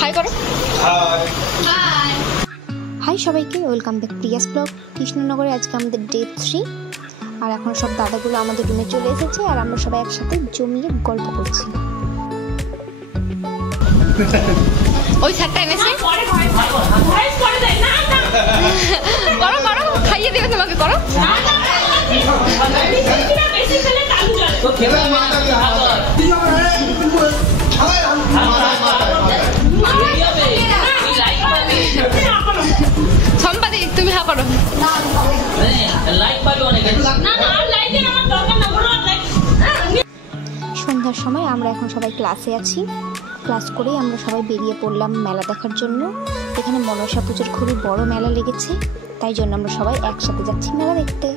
High করো। High সবাইকে, welcome back Prius blog. কৃষ্ণনগরে আজকে আমাদের ডে 3, আর এখন সব দাদাগুলো আমাদের রুমে চলে এসেছে আর আমরা সবাই একসাথে জমিয়ে গল্প করছি। ওই স্যারটা এনেছে, করো করো, খাইয়ে দেবে তোমাকে, করো। সম্পাদি তুমি হা করো। সন্ধ্যার সময় আমরা এখন সবাই ক্লাসে আছি। ক্লাস করেই আমরা সবাই বেরিয়ে পড়লাম মেলা দেখার জন্য। এখানে মনসা পুজোর খুবই বড় মেলা লেগেছে, তাই জন্য আমরা সবাই একসাথে যাচ্ছি মেলা দেখতে।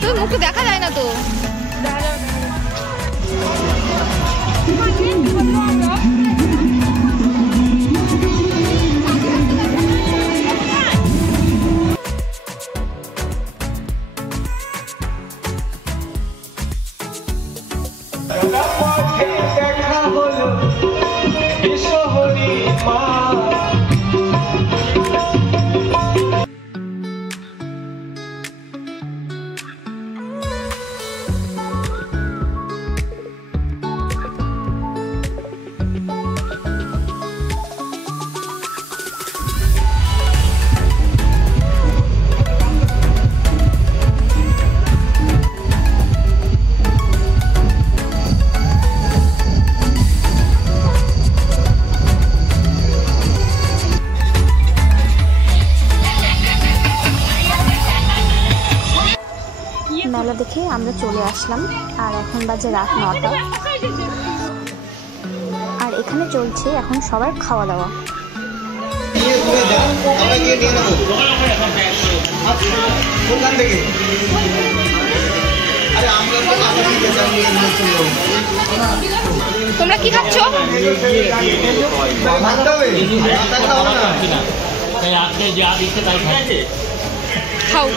তোর মুখ দেখা যায় না তো। মেলা দেখে আমরা চলে আসলাম আর এখন বাজে রাত 9টা। আর এখানে চলছে এখন সবার খাওয়া দাওয়া। তোমরা কি খাচ্ছ? খাও।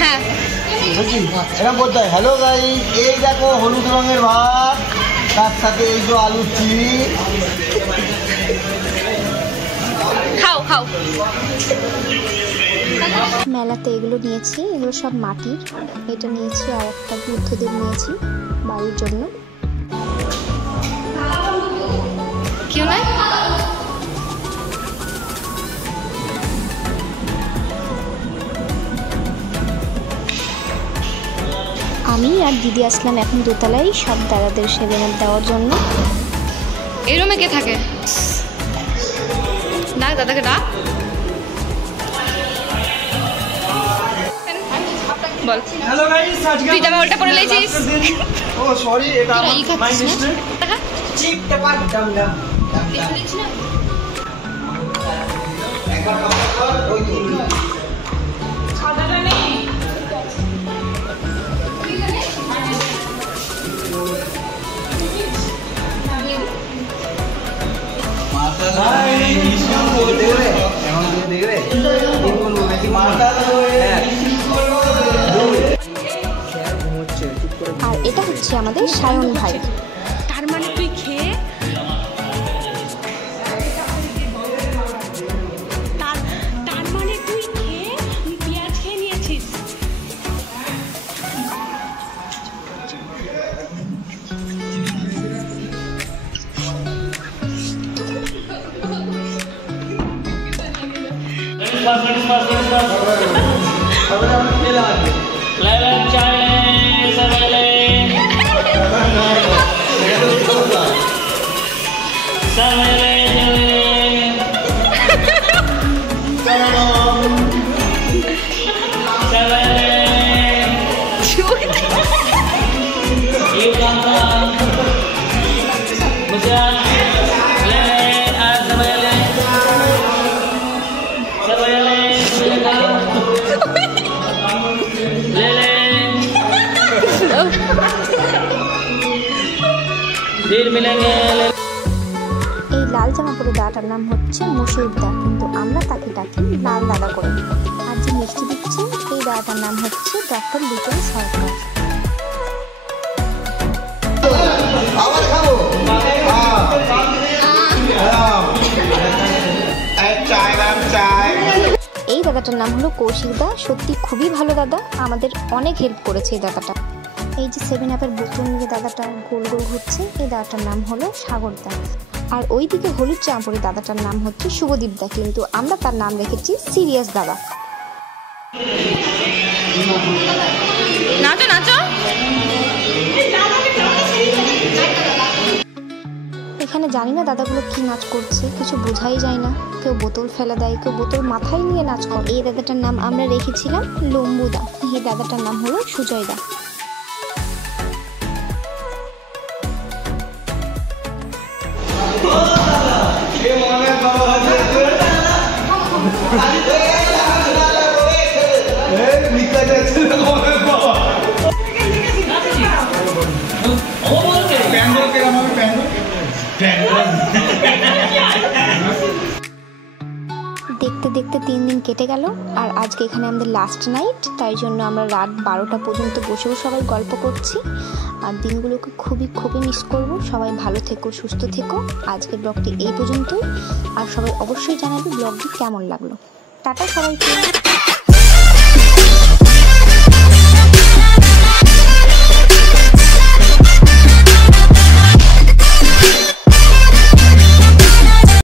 হ্যাঁ এরকম বলতে হয়, হ্যালো গাইস, এই দেখো হলুদ রঙের ভাত, তার সাথে এই যে আলুর চিড়ি। খাও খাও। মেলাতে এগুলো নিয়েছি, এগুলো সব মাটির। এটা নিয়েছি আর একটা বুদ্ধদেব নিয়েছি বাড়ির জন্য। কেউ নাই? আমি আর দিদি আসলাম এখন দোতলায় সব দাদাদের সেভেন দেওয়ার জন্য। এই রুমে কে থাকে? ডাক দাদাকে, ডাক। বল। হ্যালো গাইস, আজকে তুই জামা উল্টা পরে লেছিস। ও সরি, এটা আমার my mistake. Chip টাপার Dam Dam একবার কভার কর, ওই তো সাদাটা নেই। ভাই ইসু বল দে রে, এখন দে রে, তিন বলবো নাকি মারটা রে। আর এটা হচ্ছে আমাদের সায়ন ভাই। তার মানে তুই খেয়ে তার মানে তুই খেয়ে পেঁয়াজ খেয়ে নিয়েছিস। এই লাল জামা পরে দাদাটার নাম হচ্ছে মুশিউদ্দা, কিন্তু আমরা তাকে ডাকি লাল দাদা করে। আর যে মিষ্টি দিচ্ছে এই দাদাটার নাম হচ্ছে ডক্টর লিটন সরকার। আবার খাবো এই দাদাটার নাম হলো কৌশিকদা, সত্যি খুবই ভালো দাদা, আমাদের অনেক হেল্প করেছে এই দাদাটা। এই যে 7 আপের বোতল নিয়ে দাদাটা গোল গোল ঘুরছে এই দাদাটার নাম হলো সাগরদা। আর ওইদিকে হলুদ জামা পরে দাদাটার নাম হচ্ছে শুভদীপদা, কিন্তু আমরা তার নাম রেখেছি সিরিয়াস দাদা। নাচো নাচো। এখানে জানি না দাদাগুলো কি নাচ করছে, কিছু বোঝাই যায় না। কেউ বোতল ফেলে দেয়, কেউ বোতল মাথায় নিয়ে নাচ করে। এই দাদাটার নাম আমরা রেখেছিলাম লম্বুদা, এই দাদাটার নাম হলো সুজয়দা। দেখতে দেখতে 3 দিন কেটে গেল, আর আজকে এখানে আমাদের লাস্ট নাইট, তাই জন্য আমরা রাত 12টা পর্যন্ত বসেও সবাই গল্প করছি। আর দিনগুলোকে খুবই খুবই মিস করব। সবাই ভালো থেকো, সুস্থ থেকো। আজকের ব্লগটি এই পর্যন্তই, আর সবাই অবশ্যই জানাবে ব্লগটি কেমন লাগলো। টাটা সবাইকে।